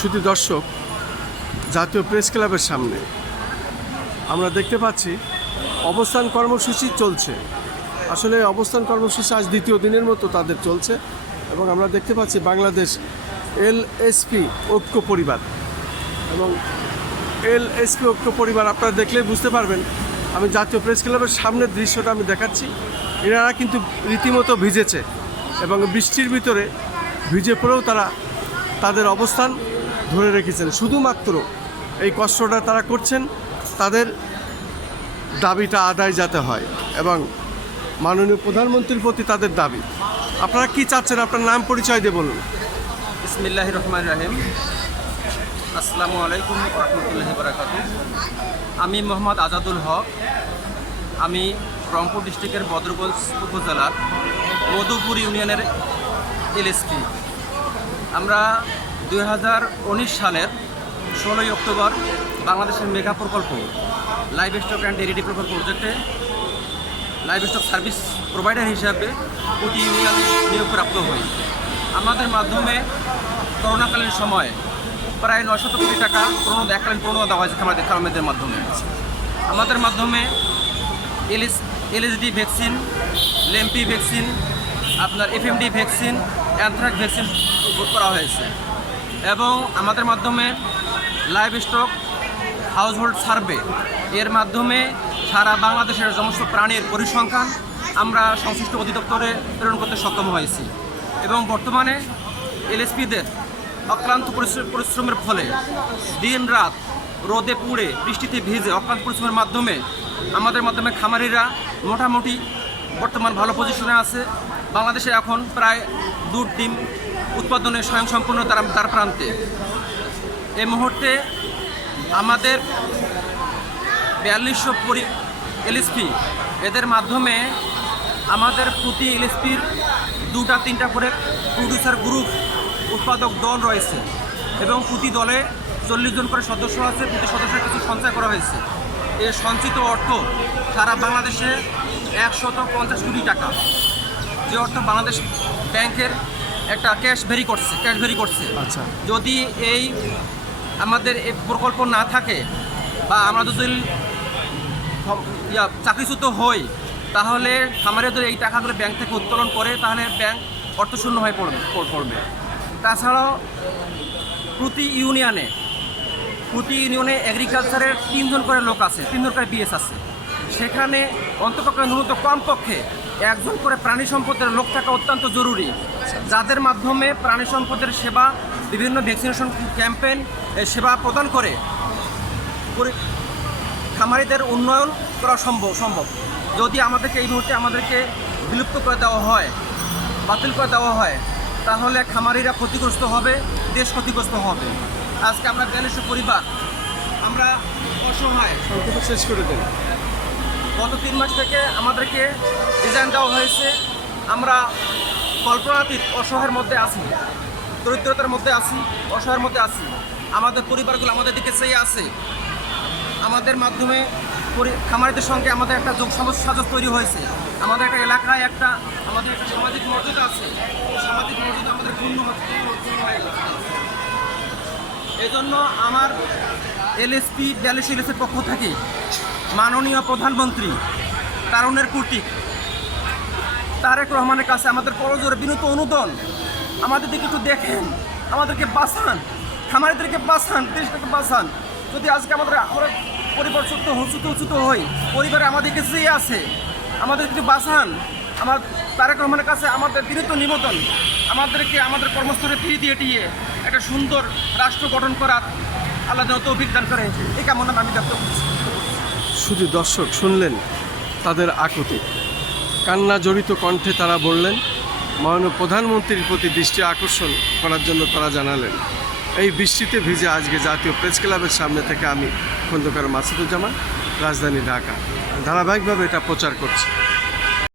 শুধু দর্শক, জাতীয় প্রেস ক্লাবের সামনে আমরা দেখতে পাচ্ছি অবস্থান কর্মসূচি চলছে। আসলে অবস্থান কর্মসূচি আজ দ্বিতীয় দিনের মতো তাদের চলছে এবং আমরা দেখতে পাচ্ছি বাংলাদেশ এলএসপি ঐক্য পরিবার এবং এলএসপি ঐক্য পরিবার আপনারা দেখলেই বুঝতে পারবেন। আমি জাতীয় প্রেস ক্লাবের সামনের দৃশ্যটা আমি দেখাচ্ছি। এনারা কিন্তু রীতিমতো ভিজেছে এবং বৃষ্টির ভিতরে ভিজে পড়েও তারা তাদের অবস্থান ধরে রেখেছেন। শুধুমাত্র এই কষ্টটা তারা করছেন তাদের দাবিটা আদায় যাতে হয় এবং মাননীয় প্রধানমন্ত্রীর প্রতি তাদের দাবি। আপনারা কি চাচ্ছেন? আপনার নাম পরিচয় দিয়ে বলুন। বিসমিল্লাহির রহমানির রহিম। আসসালামু আলাইকুম ওয়া রাহমাতুল্লাহি ওয়া বারাকাতুহু। আমি মোহাম্মদ আজাদুল হক। আমি রংপুর ডিস্ট্রিক্টের বদরগঞ্জ উপজেলার মধুপুর ইউনিয়নের এলএসপি। আমরা 2019 সালের 16 অক্টোবর বাংলাদেশের মেগা প্রকল্প live stock and dairy development প্রজেক্টে লাইভ স্টক সার্ভিস প্রোভাইডার হিসাবে প্রতি ইউনিয়নে নিয়োগপ্রাপ্ত হই। আমাদের মাধ্যমে করোনাকালীন সময়ে প্রায় 900 কোটি টাকা এককালীন প্রণোদনা দেওয়া হয়েছে খামারদের মাধ্যমে। আমাদের মাধ্যমে এলএসডি ভ্যাকসিন, লেম্পি ভ্যাকসিন, আপনার এফএমডি ভ্যাকসিন, অ্যানথ্রাক্স ভ্যাকসিন করা হয়েছে এবং আমাদের মাধ্যমে লাইভ স্টক হাউসহোল্ড সার্ভে এর মাধ্যমে সারা বাংলাদেশের সমস্ত প্রাণীর পরিসংখ্যান আমরা সংশ্লিষ্ট অধিদপ্তরে প্রেরণ করতে সক্ষম হয়েছি এবং বর্তমানে এলএসপিদের অক্লান্ত পরিশ্রমের ফলে দিন রাত রোদে পুড়ে বৃষ্টিতে ভিজে অক্লান্ত পরিশ্রমের মাধ্যমে আমাদের মাধ্যমে খামারিরা মোটামুটি বর্তমান ভালো পজিশনে আছে। বাংলাদেশে এখন প্রায় দুধ ডিম উৎপাদনে স্বয়ংসম্পূর্ণ তার প্রান্তে। এই মুহূর্তে আমাদের 4200 এলএসপি এদের মাধ্যমে আমাদের প্রতি এলএসপির 2-3টা করে প্রডিউসার গ্রুপ উৎপাদক দল রয়েছে এবং প্রতি দলে 40 জন করে সদস্য আছে। প্রতি সদস্যের কিছু সঞ্চয় করা হয়েছে। এই সঞ্চিত অর্থ সারা বাংলাদেশে 150 কোটি টাকা, যে অর্থ বাংলাদেশ ব্যাংকের একটা ক্যাশ ভেরি করছে। আচ্ছা, যদি এই আমাদের এই প্রকল্প না থাকে বা আমরা যদি চাকরিচ্যুত হই তাহলে খামারিদের এই টাকাগুলো ব্যাংক থেকে উত্তোলন করে তাহলে ব্যাংক অর্থশূন্য হয়ে পড়বে। তাছাড়াও প্রতি ইউনিয়নে এগ্রিকালচারের 3 জন করে লোক আছে, 3 জন করে বিএস আছে। সেখানে অন্তপক্ষে ন্যূনতম কমপক্ষে 1 জন করে প্রাণী সম্পদের লোক থাকা অত্যন্ত জরুরি, যাদের মাধ্যমে প্রাণী সম্পদের সেবা বিভিন্ন ভ্যাকসিনেশন ক্যাম্পেইন সেবা প্রদান করে খামারিদের উন্নয়ন করা সম্ভব। যদি আমাদেরকে এই মুহূর্তে বিলুপ্ত করে দেওয়া হয়, বাতিল করে দেওয়া হয়, তাহলে খামারিরা ক্ষতিগ্রস্ত হবে, দেশ ক্ষতিগ্রস্ত হবে। আজকে আমরা 4200 পরিবার আমরা অসহায়। শেষ করে দেন। গত 3 মাস থেকে আমাদেরকে ডিজাইন দেওয়া হয়েছে। আমরা কল্পনাতীত অসহায়ের মধ্যে আছি, দরিদ্রতার মধ্যে আছি, অসহায়ের মধ্যে আছি। আমাদের পরিবারগুলো আমাদের দিকে চেয়ে আছে। আমাদের মাধ্যমে খামারিদের সঙ্গে আমাদের একটা যোগ সাজস তৈরি হয়েছে। আমাদের একটা এলাকায় আমাদের একটা সামাজিক মর্যাদা আছে। সামাজিক মর্যাদা আমাদের পূর্ণ হয়ে গেছে। এই জন্য আমার এলএসপি 42 এলএসপির পক্ষ থেকে মাননীয় প্রধানমন্ত্রী তারুণের কর্তৃক তারেক রহমানের কাছে আমাদের করজোড়ে বিনীত অনুদান, আমাদের দিকে একটু দেখেন, আমাদেরকে বাঁচান, খামারিদেরকে বাঁচান, দেশটাকে বাঁচান। যদি আজকে আমরা পরিবার চ্যুত হই, পরিবারে আমাদেরকে চেয়ে আছে, আমাদের একটু বাঁচান। আমার তারেক রহমানের কাছে আমাদের বিনীত নিবেদন, আমাদেরকে আমাদের কর্মস্থলে ফিরিয়ে দিয়ে একটা সুন্দর রাষ্ট্র গঠন করার আল্লাহ যেন তৌফিক দান করে, এই কামনা আমি ব্যক্ত করছি। শুধু দর্শক শুনলেন তাদের আকুতি, কান্না জড়িত কণ্ঠে তারা বললেন মাননীয় প্রধানমন্ত্রীর প্রতি দৃষ্টি আকর্ষণ করার জন্য তারা জানালেন। এই বৃষ্টিতে ভিজে আজকে জাতীয় প্রেস ক্লাবের সামনে থেকে আমি খন্দকার মাসুদুজ্জামান, রাজধানী ঢাকা ধারাবাহিকভাবে এটা প্রচার করছি।